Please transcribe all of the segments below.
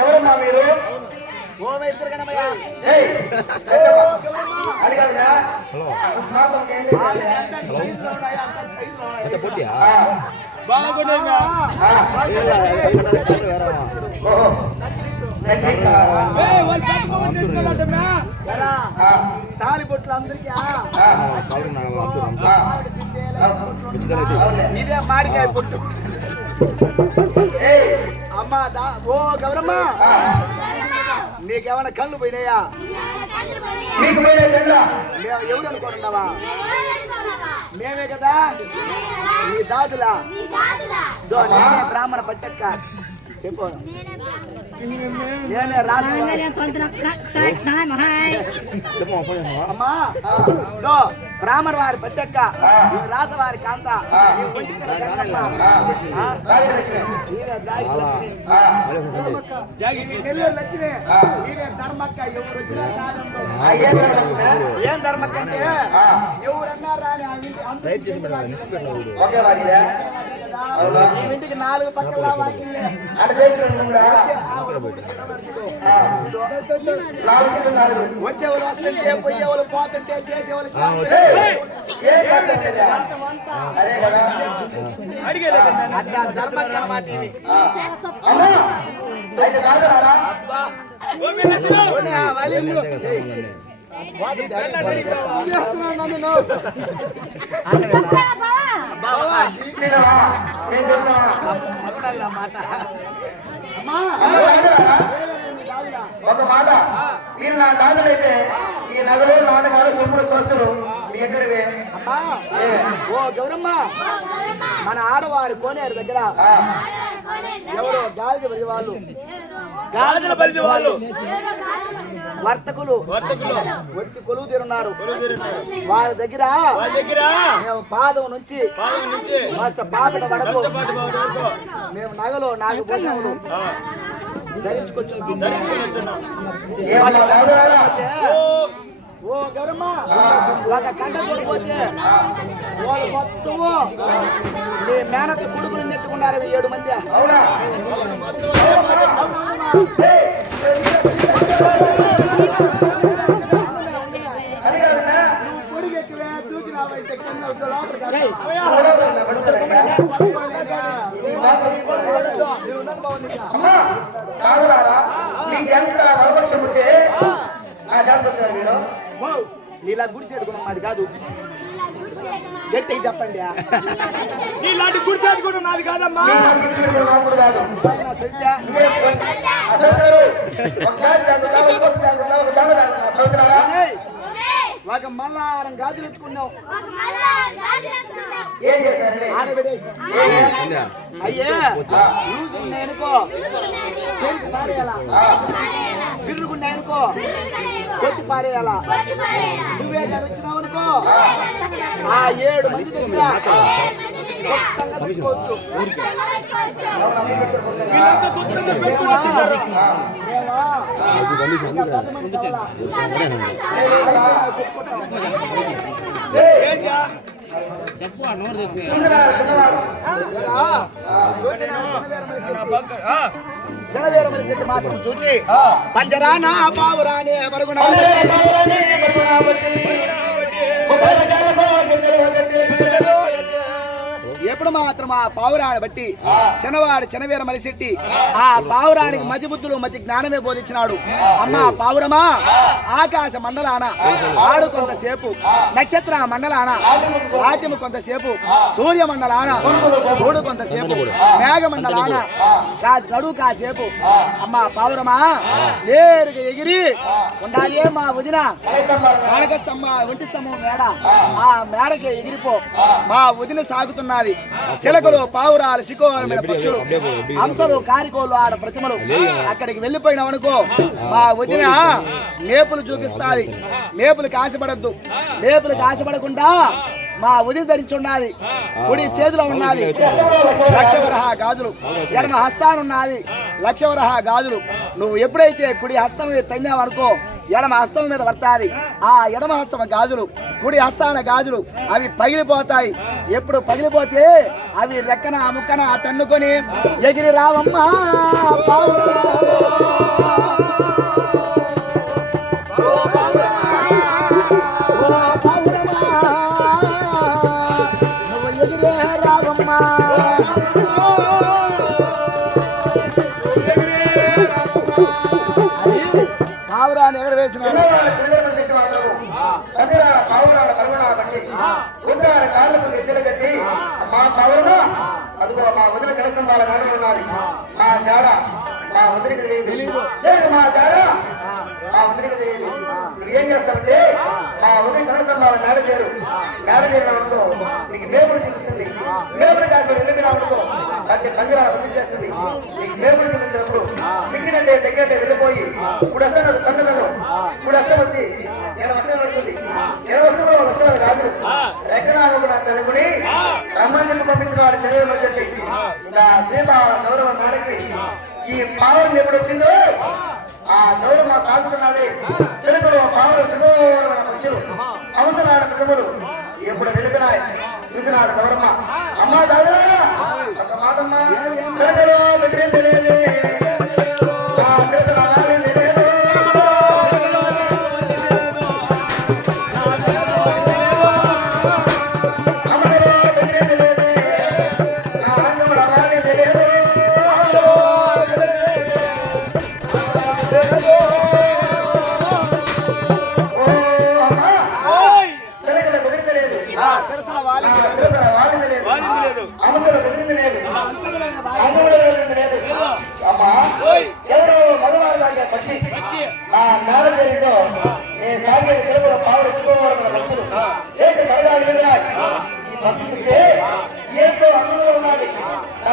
ఎవరమ్మా మీరు? తాళిబొట్లు అందరికీ ఇదే మాడికాయ పొట్టు. అమ్మా ఓ గౌరమ్మ, నీకేమైనా కళ్ళు పోయినాయా? ఎవరు అనుకుంటున్నావా? మేమే కదా నీ దాదులా. నేనే బ్రాహ్మణ పట్టక్క. చెప్పు, నేనే రాసు. అమ్మా బ్రాహ్మణ వారి పట్టక్క, రాసవారి కాంత, లక్ష్మి, ధర్మక్క. ఎవరు వచ్చినా ఏం ధర్మక్క అంటే ఎవరన్నా రాని ఇంటికి 4 పక్కల వచ్చేవాళ్ళు వస్తుంటే పోయేవాళ్ళు పోతుంటే చేసేవాళ్ళు అడిగేది ఒక మాట, ఈ నా కాదులైతే ఈ నగలు నాటకాలు తొమ్మిది ఖర్చులు మీ ఎక్కడివే? ఓ గౌరమ్మ, మన ఆడవారి కోనేరు దగ్గర ఎవరు గాజుల పరిచే వాళ్ళు వర్తకులు వచ్చి కొలువు తీరున్నారు. వారి దగ్గర మేము పాదం నుంచి పాపట వరకు మేము నగలు నాగభూషణములు ఓ గౌరమ్మ, ఒక కంట కొడిపోతే వాళ్ళు మొత్తము నీ మేనత్త కొడుకులు నెట్టుకున్నారు 7 మంది. కొడుకెక్కివే దూకినావైతే నీలా గుడిసేడుకున్నాం, మాది కాదు. గట్టిగా చెప్పండి, నీలాంటి గుడిసేడుకున్నాం నాది కాదమ్మా. ఒక మల్లారం గాజులు ఎత్తుకున్నావు, అయ్యే లూజుకున్నాయనుకో పెరుగు పారేయాలా, బిర్రుగున్నాయనుకో కొద్ది పారేయాలా నువ్వే కానీ వచ్చినావు అనుకో ఆ 7 మంది దగ్గర మొత్తంగా పెట్టుకోవచ్చు. వీళ్ళంతా గుర్తుంగా పెట్టుకొని వచ్చింటారు. ఏమా? ఇంకా పెద్ద మనిషి అవ్వాలా? ఏంటా? శనవేరమని శెట్టి మాత్రం చూచి పంజరానా పావురానే మరుగున ఎప్పుడు మాత్రం ఆ పావురాన్ని బట్టి చిన్నవాడు చిన్నవీర మలిశెట్టి ఆ పావురానికి మతి బుద్ధులు మతి జ్ఞానమే బోధించినాడు. అమ్మా పావురమా, ఆకాశ మండలాన ఆడు కొంతసేపు, నక్షత్ర మండలాన రాజ్యము కొంతసేపు, సూర్య మండలాన చూడు కొంతసేపు, మేఘ మండలాన నడువు కాసేపు. అమ్మా పావురమా నేరుగా ఎగిరి ఉండాలి మా వదిన కానక స్తంభ ఒంటి స్తంభం మేడ, ఆ మేడకి ఎగిరిపో. మా వదిన సాగుతున్నది. చిలకలు పావురాలు శిఖోరమైన పక్షులు హంసలు కారికోలు ఆడ ప్రతిమలు. అక్కడికి వెళ్ళిపోయినావనుకో మా వదిన మేపులు చూపిస్తాది. మేపులకు ఆశపడద్దు. మేపులకు ఆశపడకుండా మా వదిన ధరించి ఉన్నది. కుడి చేతిలో ఉన్నది లక్షవరహ గాజులు, ఎడమ హస్తానున్నది లక్షవరహ గాజులు. నువ్వు ఎప్పుడైతే కుడి హస్తం మీద తన్నావనుకో ఎడమ హస్తం మీద పడతాది. ఆ ఎడమ హస్తం గాజులు కుడి హస్తాన గాజులు అవి పగిలిపోతాయి. ఎప్పుడు పగిలిపోతే అవి రెక్కన ముక్కన తన్నుకొని ఎగిరి రావమ్మా నువ్వు ఎగిరే రావమ్మా పావురాన్ని ఎగరవేసినాడు. అదిగో మా వదిన కనకం వాళ్ళ నాన్న ఉన్నది. మా జాడ మా వదిలికి తెలియదు. మా జాడ మా వదిలికి తెలియదు. ఏం చేస్తామంటే మా వదిలి కనకం వాళ్ళ మేడచేరు మేడచేరినప్పుడు నీకు మేపుడు చూపిస్తుంది. మేపుడు కాదు వెళ్ళిపోయినప్పుడు దానికి తండ్రి పంపించేస్తుంది. నీకు మేపుడు చూపించినప్పుడు సిగ్గినంటే దగ్గరంటే వెళ్ళిపోయి ఇప్పుడు వస్తాను తండ్రులను ఇప్పుడు వస్తే వచ్చి నేను వస్తే వస్తుంది. నేను వస్తున్నా వస్తున్నారు కాదు ఎక్కడ అనుకుని రమ్మని పంపించిన వాడు చదివేమని చెప్పి ఇంకా దీప గౌరవ మేడకి ఈ పావురం ఎప్పుడు వచ్చిందో ఆ గౌరవ మా తాగుతున్నది. తెలుగులో పావురం పక్షులు అవసరాల కుటుంబులు ఎప్పుడు వెళ్ళిపోయినాయి చూసినాడు గౌరమ్మ. అమ్మ తాగరా ఒక మాటమ్మా తెలియదు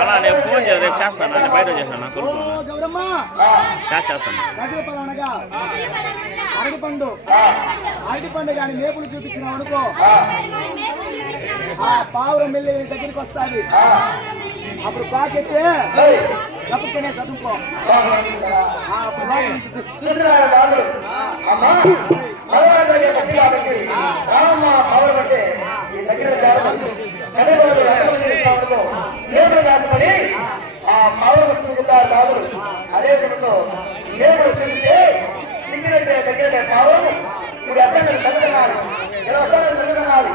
అలా నేను ఫోన్ రేపు చేస్తాను. నేను బయట చేశాను చేస్తాను. అరటిపండు అరటిపండు కానీ మేపులు చూపించినావు అనుకో ఆ పావురం వెళ్ళి దగ్గరికి వస్తాది. అప్పుడు పాకెత్తే గప్పకనే చదువుకో. అదే సమయంలో మేపుడు చూస్తే సిగ్గినట్టే దగ్గరే పావురం ఇది అర్థం చదువుతున్నారు. ఇలా వస్తాను చదువుతున్నారు.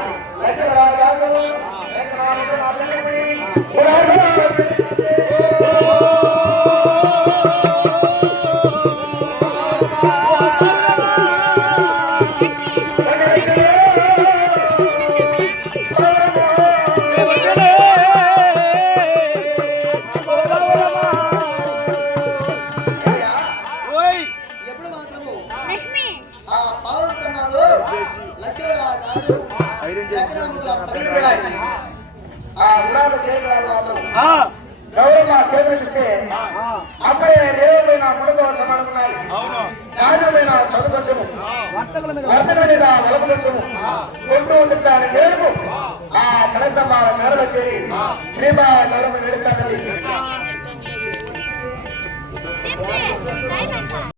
గౌరవ చేస్తే అప్పుడే లేకపోయినా ముడతో సమానమున్నాయి. రాజులైన చదువుకొచ్చము వర్తకుల మీద వలపులతో కొంటూ ఉంటున్నాను నేను ఆ కనకమ్మ మేడలో చేరి శ్రీమా నరమ వేడుకన్నది